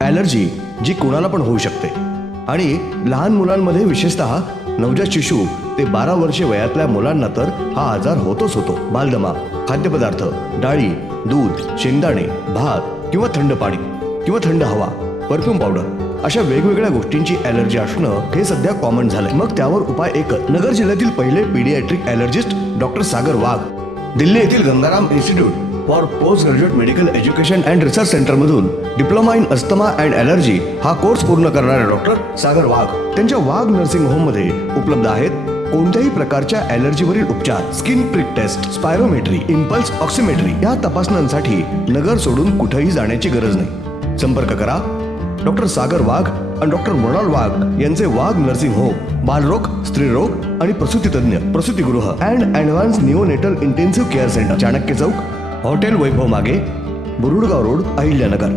Allergy जी कोणाला पण होऊ शकते आणि लहान मुलांमध्ये विशेषतः नवजात शिशु ते 12 वर्षे वयातल्या मुलांना तर हा आजार होतोच होतो. बालदमा, खाद्यपदार्थ, डाळी, दूध, शेंगदाणे, भात किंवा थंड पाणी किंवा थंड हवा, परफ्यूम पावडर अशा वेगवेगळ्या गोष्टींची ॲलर्जी असणं हे सध्या कॉमन झालंय. मग त्यावर उपाय एकच. नगर जिल्ह्यातील पहिले paediatric allergist doctor Sagar Wagh Delhi येथील Gangaram institute for post graduate medical education and research सेंटरमधून diploma in asthma and allergy हा कोर्स पूर्ण करणारे डॉक्टर सागर वाघ त्यांच्या वाघ नर्सिंग होममध्ये उपलब्ध आहेत कोणत्याही प्रकारच्या ॲलर्जीवरील उपचार, skin prick test, spirometry, impulse oximetry या तपासण्यांसाठी नगर सोडून कुठेही जाण्याची गरज नाही. संपर्क करा डॉक्टर सागर वाघ आणि डॉक्टर मृणाल वाघ यांचे वाघ नर्सिंग होम, बालरोग, स्त्रीरोग आणि प्रसूती तज्ञ, प्रसूतीगृह and advance neonatal intensive care centre, Chanakya Chowk, hotel Vaibhav मागे, बुरुडगाव रोड, अहिल्यानगर.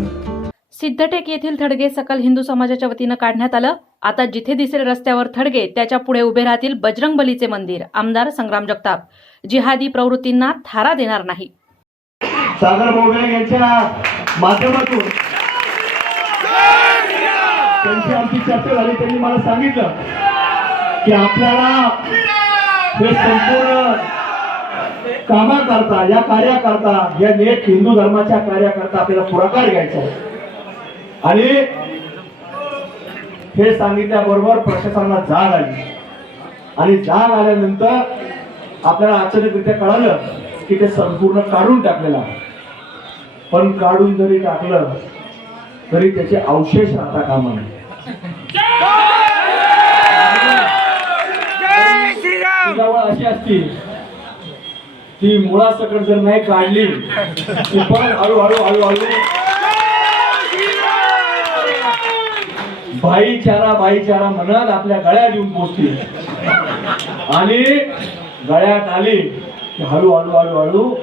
सिद्धटेक येथील थडगे सकल हिंदू समाजाच्या वतीनं काढण्यात आलं. आता जिथे दिसेल रस्त्यावर थडगे त्याच्या पुढे उभे राहतील बजरंग बलीचे मंदिर. आमदार संग्राम जगताप. जिहादी प्रवृत्तींना थारा देणार नाही. सागर बोबडे यांच्या माध्यमातून त्यांची आमची चर्चा झाली. त्यांनी मला सांगितलं की आपल्याला हे संपूर्ण कामाकरता, या कार्याकरता, या नेट हिंदू धर्माच्या कार्याकरता आपल्याला पुढाकार घ्यायचा आहे. आणि हे सांगितल्याबरोबर प्रशासनाला जाग आली आणि जाग आल्यानंतर आपल्याला अचानकरित्या कळालं की ते संपूर्ण काढून टाकलेलं आहे. पण काढून जरी टाकलं तरी त्याचे अवशेष राहता कामा नये. अशी असती ती मुळासकट जर नाही काढली ती पण हळूहळू भाईचारा म्हणत आपल्या गळ्यात येऊन पोचली आणि गळ्यात आली की हळूहळू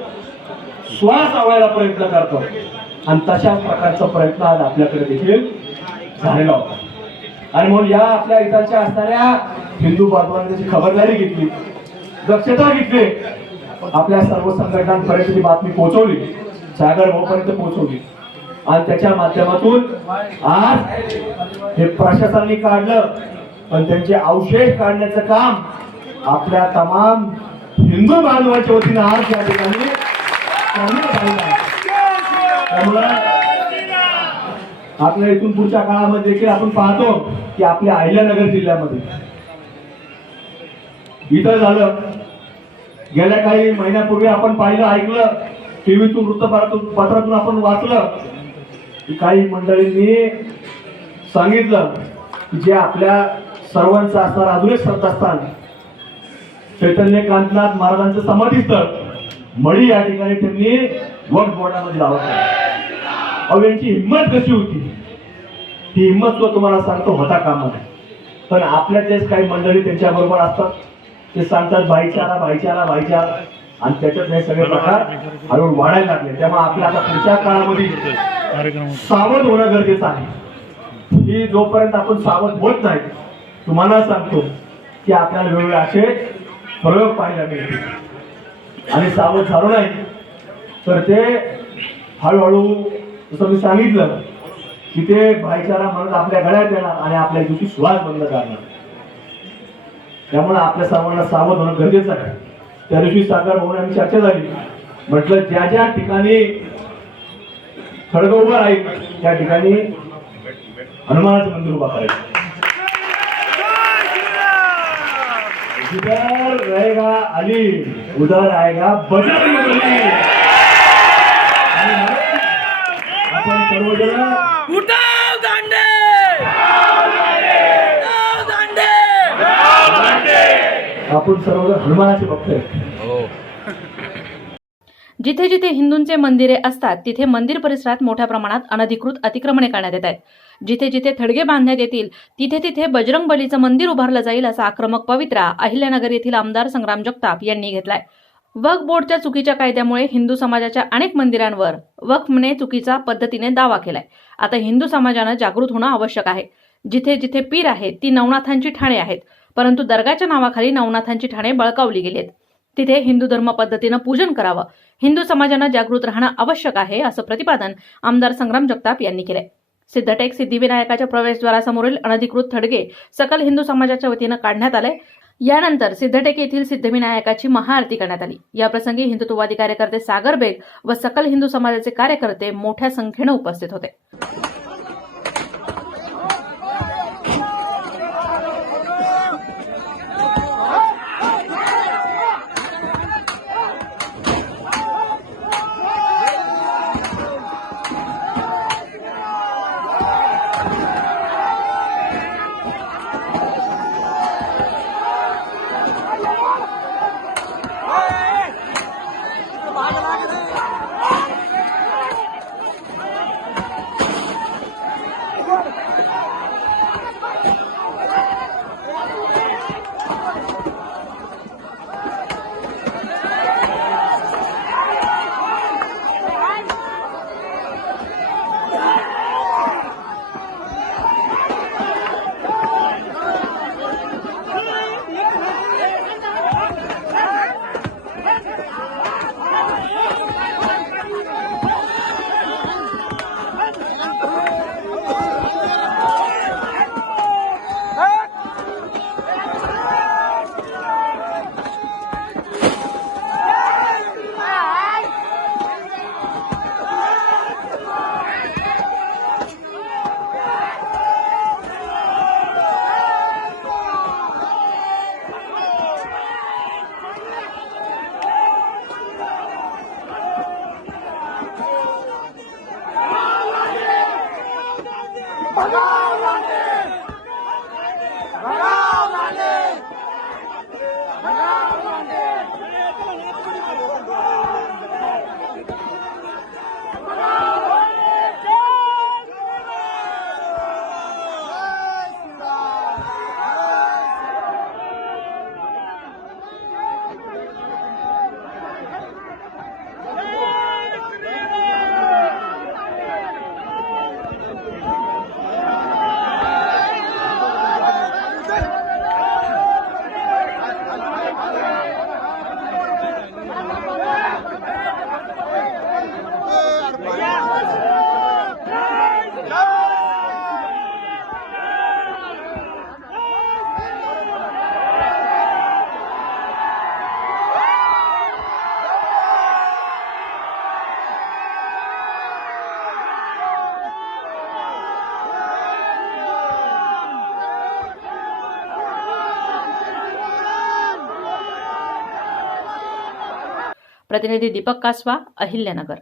श्वास आवळायला प्रयत्न करतो. आणि तशाच प्रकारचा प्रयत्न आज आपल्याकडे देखील झालेला होता. आणि म्हणून या आपल्या इथालच्या असणाऱ्या हिंदू बांधवांनी त्याची खबरदारी घेतली, दक्षता घेतली, आपल्या सर्व संघटनांपर्यंत ही बातमी पोहोचवली, सागर भाऊपर्यंत पोहोचवली. आणि त्याच्या माध्यमातून आज हे प्रशासनाने काढलं, पण त्यांचे अवशेष काढण्याचं काम आपल्या तमाम हिंदू बांधवांच्या वतीने आज या ठिकाणी आपल्या इथून पुढच्या काळामध्ये देखील आपण पाहतो की आपल्या अहिल्यानगर जिल्ह्यामध्ये इथं झालं. गेल्या काही महिन्यापूर्वी आपण पाहिलं, ऐकलं, टीव्हीतून, वृत्तपत्रातून आपण वाचलं की काही मंडळींनी सांगितलं की जे आपल्या सर्वांचं असणार अजून एक श्रद्धास्थान चैतन्य कांतनाथ महाराजांचं समाधीस्थळ मळी या ठिकाणी त्यांनी वक्फ बोर्डामध्ये लावलं. अहो, यांची हिंमत कशी होती? ती हिंमत तो तुम्हाला सांगतो होता कामा नये. पण आपल्यातलेच काही मंडळी त्यांच्या बरोबर असतात, ते सांगतात भाईचारा आणि त्याच्यात हे सगळे प्रकार हळूहळू वाढायला लागले. त्यामुळे आपल्या आता पुढच्या काळामध्ये सावध होणं गरजेचं आहे. की जोपर्यंत आपण सावध होत नाही, तुम्हाला सांगतो की आपल्याला वेगवेगळे असे प्रयोग पाहायला मिळतील. आणि सावध झालो नाही तर ते हळूहळू जसं मी सांगितलं की ते भाईचारा म्हणत आपल्या गळ्यात येणार आणि आपल्या दिवशी श्वास बंद करणार. त्यामुळे आपल्या सर्वांना सावध होणं गरजेचं आहे. त्या दिवशी सागर भाऊ यांची चर्चा झाली. म्हटलं ज्या ज्या ठिकाणी खडग उभं राहील त्या ठिकाणी हनुमानाचं मंदिर उभा करायचं. जिधर रहेगा अली उधर आएगा बजरंग बली. आपण सर्वजण आपण सर्वजण हनुमानाचे भक्त आहेत. जिथे जिथे हिंदूंचे मंदिरे असतात तिथे मंदिर परिसरात मोठ्या प्रमाणात अनधिकृत अतिक्रमणे करण्यात येत आहेत. जिथे जिथे थडगे बांधण्यात येतील तिथे तिथे बजरंग बलीचं मंदिर उभारलं जाईल असा आक्रमक पवित्रा अहिल्यानगर येथील आमदार संग्राम जगताप यांनी घेतलाय. वक्फ बोर्डच्या चुकीच्या कायद्यामुळे हिंदू समाजाच्या अनेक मंदिरांवर वक्फने चुकीचा पद्धतीने दावा केलाय. आता हिंदू समाजानं जागृत होणं आवश्यक आहे. जिथे जिथे पीर आहेत ती नवनाथांची ठाणे आहेत, परंतु दर्गाच्या नावाखाली नवनाथांची ठाणे बळकावली गेलीत. तिथे हिंदू धर्म पद्धतीनं पूजन करावं. हिंदू समाजानं जागृत राहणं आवश्यक आहे असं प्रतिपादन आमदार संग्राम जगताप यांनी केलंय. सिद्धटेक सिद्धिविनायकाच्या प्रवेशद्वारासमोरील अनधिकृत थडगे सकल हिंदू समाजाच्या वतीनं काढण्यात आले. यानंतर सिद्धटेक येथील सिद्धिविनायकाची महाआरती करण्यात आली. याप्रसंगी हिंदुत्ववादी कार्यकर्ते सागर बेग व सकल हिंदू समाजाचे कार्यकर्ते मोठ्या संख्येने उपस्थित होते. प्रतिनिधी दीपक कासवा, अहिल्यानगर.